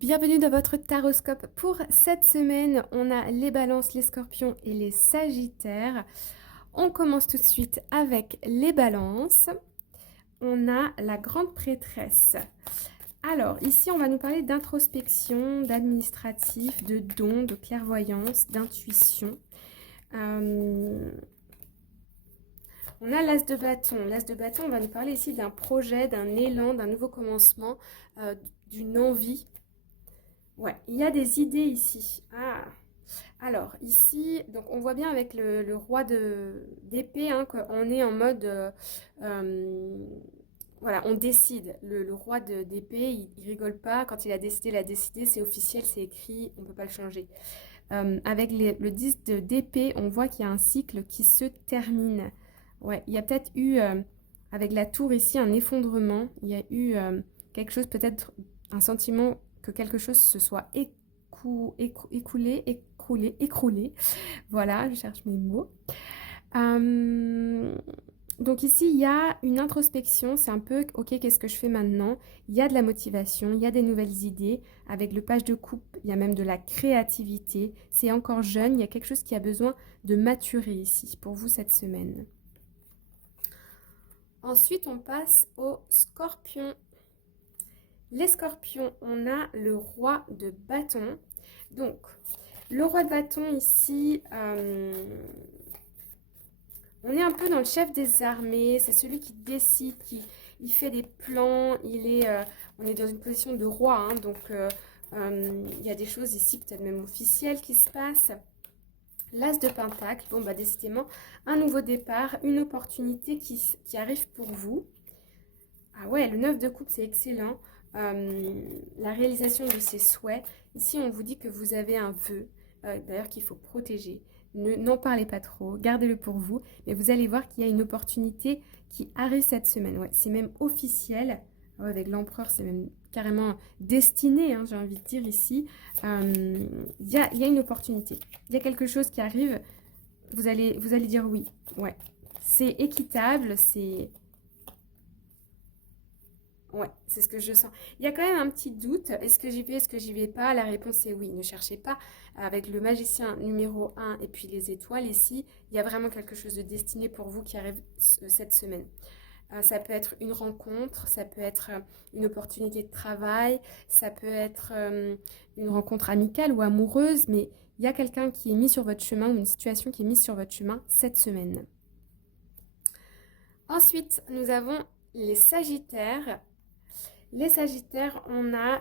Bienvenue dans votre taroscope. Pour cette semaine, on a les balances, les scorpions et les sagittaires. On commence tout de suite avec les balances. On a la grande prêtresse. Alors, ici, on va nous parler d'introspection, d'administratif, de dons, de clairvoyance, d'intuition. On a l'as de bâton. L'as de bâton, on va nous parler ici d'un projet, d'un élan, d'un nouveau commencement, d'une envie. Ouais, il y a des idées ici. Ah, alors ici, donc on voit bien avec le roi d'épée hein, qu'on est en mode, voilà, on décide. Le roi d'épée, il rigole pas. Quand il a décidé, c'est officiel, c'est écrit, on peut pas le changer. Avec le 10 d'épée, on voit qu'il y a un cycle qui se termine. Ouais, il y a peut-être eu, avec la tour ici, un effondrement. Il y a eu quelque chose, peut-être un sentiment que quelque chose se soit écroulé. Voilà, je cherche mes mots. Euh, donc ici, il y a une introspection, c'est un peu, ok, qu'est-ce que je fais maintenant? Il y a de la motivation, il y a des nouvelles idées. Avec le page de coupe, il y a même de la créativité. C'est encore jeune, il y a quelque chose qui a besoin de maturer ici pour vous cette semaine. Ensuite, on passe aux scorpions. Les scorpions, on a le roi de bâton. Donc, le roi de bâton ici, on est un peu dans le chef des armées, c'est celui qui décide, il fait des plans, on est dans une position de roi, hein, donc il y a des choses ici peut-être même officielles qui se passent. L'as de pentacle, bon bah décidément un nouveau départ, une opportunité qui arrive pour vous. Ah ouais, le 9 de coupe c'est excellent. La réalisation de ses souhaits. Ici on vous dit que vous avez un vœu, d'ailleurs qu'il faut protéger. N'en parlez pas trop, gardez-le pour vous. Mais vous allez voir qu'il y a une opportunité qui arrive cette semaine. Ouais, c'est même officiel. Ouais, avec l'empereur, c'est même carrément destiné, hein, j'ai envie de dire ici. Il y a une opportunité. Il y a quelque chose qui arrive. Vous allez dire oui. Ouais. C'est équitable, c'est... Ouais, c'est ce que je sens. Il y a quand même un petit doute. Est-ce que j'y vais, est-ce que j'y vais pas? La réponse est oui. Ne cherchez pas. Avec le magicien numéro 1 et puis les étoiles ici, il y a vraiment quelque chose de destiné pour vous qui arrive cette semaine. Ça peut être une rencontre, ça peut être une opportunité de travail, ça peut être une rencontre amicale ou amoureuse, mais il y a quelqu'un qui est mis sur votre chemin ou une situation qui est mise sur votre chemin cette semaine. Ensuite, nous avons les Sagittaires. Les Sagittaires, on a